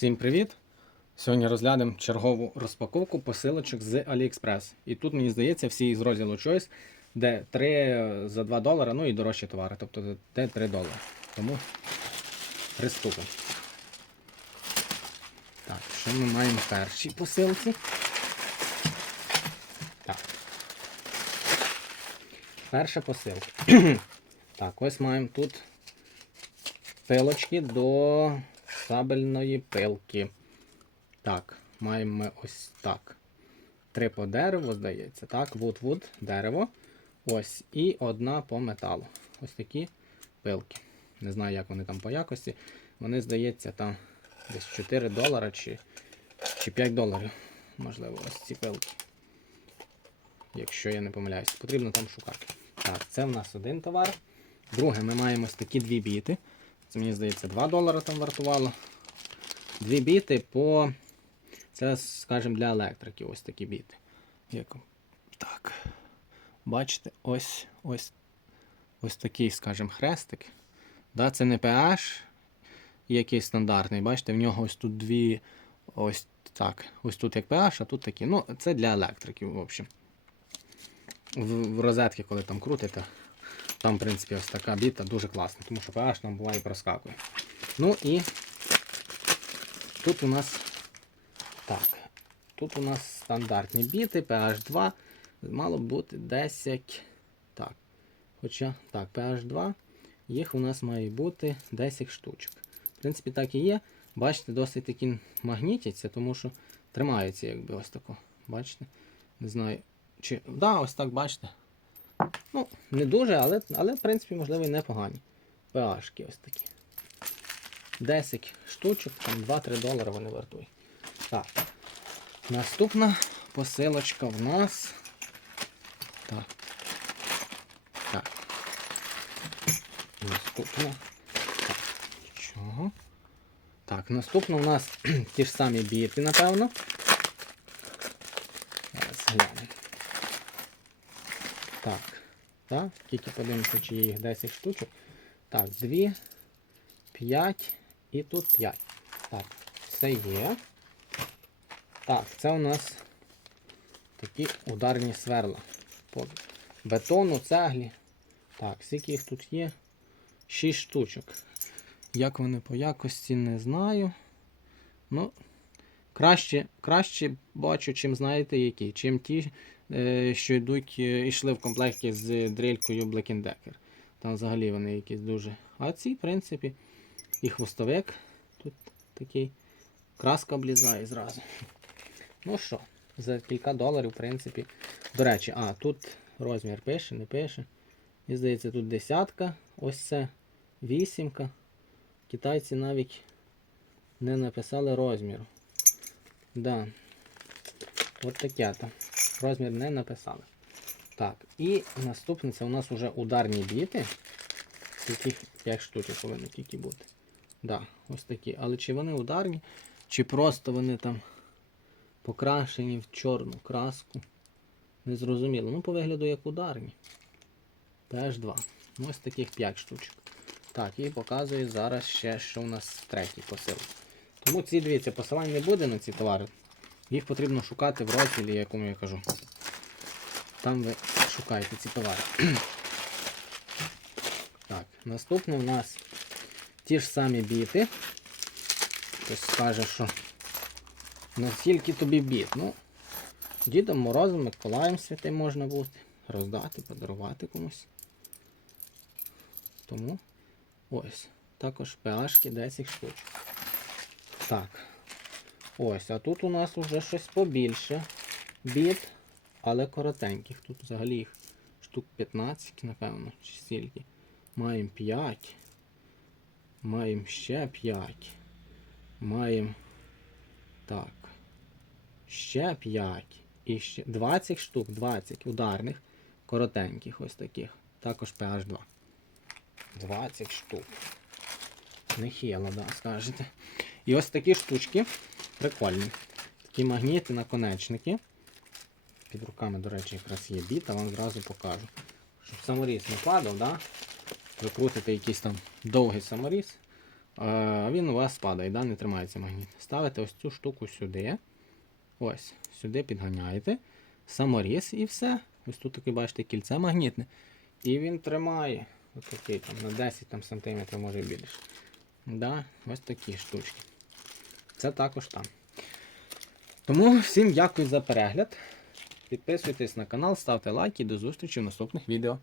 Всім привіт! Сьогодні розглянемо чергову розпаковку посилочок з AliExpress. І тут, мені здається, всі з розділу Choice, де 3 за 2 долара, ну і дорожчі товари, тобто де 3 долари. Тому приступимо. Так, що ми маємо в першій посилці? Так. Перша посилка. так, ось маємо тут пилочки до сабельної пилки. Так, маємо ми ось так. Три по дереву, здається. Так, вуд-вуд, дерево. Ось. І одна по металу. Ось такі пилки. Не знаю, як вони там по якості. Вони, здається, там десь 4 долара чи, чи 5 доларів. Можливо, ось ці пилки. Якщо я не помиляюсь, потрібно там шукати. Так, це в нас один товар. Друге, ми маємо ось такі дві біти. Це, мені здається, 2 долари там вартувало. Дві біти по. Це, скажімо, для електрики. Ось такі біти. Як... Так. Бачите, ось ось ось такий, скажімо, хрестик. Да, Це не PH, який стандартний. Бачите, в нього ось тут дві. Ось так. Ось тут як PH, а тут такі. Ну, це для електриків, в общем. В, в розетки, коли там крутите, там, в принципі, ось така біта дуже класна, тому що PH нам буває проскакує. Ну і тут у нас так. Тут у нас стандартні біти, PH2. Мало бути 10. Так. Хоча, так, PH2. Їх у нас має бути 10 штучок. В принципі, так і є. Бачите, досить такі магнітяться, тому що тримаються, якби ось тако. Бачите? Не знаю. Чи. Да, ось так бачите. Ну, не дуже, але, але в принципі, можливо, і непогані. PH ось такі. 10 штучок, там 2-3 долари вони вартують. Так. Наступна посилочка в нас. Так. Так. Наступна. Так. Чого? Так, наступна у нас ті ж самі біти, напевно. Зараз глянемо. Так. Так, тільки подивимося, чи є їх 10 штучок. Так, 2, 5 і тут 5. Так, все є. Так, це у нас такі ударні сверла. По бетону, цеглі. Так, скільки їх тут є? 6 штучок. Як вони по якості, не знаю. Ну, краще краще бачу, чим знаєте які. Чим ті, е, що йдуть, е, йшли в комплекті з дрелькою Black Decker. Там взагалі вони якісь дуже. А ці, в принципі, і хвостовик тут такий. Краска облізає зразу. Ну що, за кілька доларів, в принципі. До речі, а, тут розмір пише, не пише. Мені здається, тут десятка, ось це вісімка. Китайці навіть не написали розміру. Да. От таке то. Розмір не написали. Так, і наступне це у нас вже ударні біти. Таких 5 штучок повинно тільки бути. Да, ось такі. Але чи вони ударні, чи просто вони там покрашені в чорну краску. Незрозуміло. Ну, по вигляду як ударні. Теж два. Ну, Ось таких 5 штучок. Так, і показую зараз ще, що у нас третій посил. Тому ці дивіться, посилань не буде на ці товари. Їх потрібно шукати в розділі, якому я кажу. Там ви шукаєте ці товари. Так, наступне у нас ті ж самі біти. Хтось скаже, що наскільки тобі біт. Ну, Дідом Морозом, Миколаєм святим можна бути. Роздати, подарувати комусь. Тому ось. Також PH 10 штучок. Так. Ось, а тут у нас вже щось побільше. Біт, але коротеньких. Тут взагалі їх штук 15, напевно, чи стільки. Маємо 5. Маємо ще 5. Маємо. Так. Ще 5. І ще 20 штук, 20 ударних, коротеньких ось таких. Також PH2. 20 штук. Нехило, да, скажете. І ось такі штучки. Прикольні. Такі магніти наконечники. Під руками, до речі, якраз є біта, вам зразу покажу. Щоб саморіз не падав, да? Ви крутите якийсь там довгий саморіз, він у вас падає, да, не тримається магніт. Ставите ось цю штуку сюди. Ось, сюди підганяєте. Саморіз і все. Ось тут таке, бачите, кільце магнітне. І він тримає. Ось такий там на 10 там, сантиметрів, може більше. Да, ось такі штучки. Це також там. Тому всім дякую за перегляд. Підписуйтесь на канал, ставте лайки. До зустрічі в наступних відео.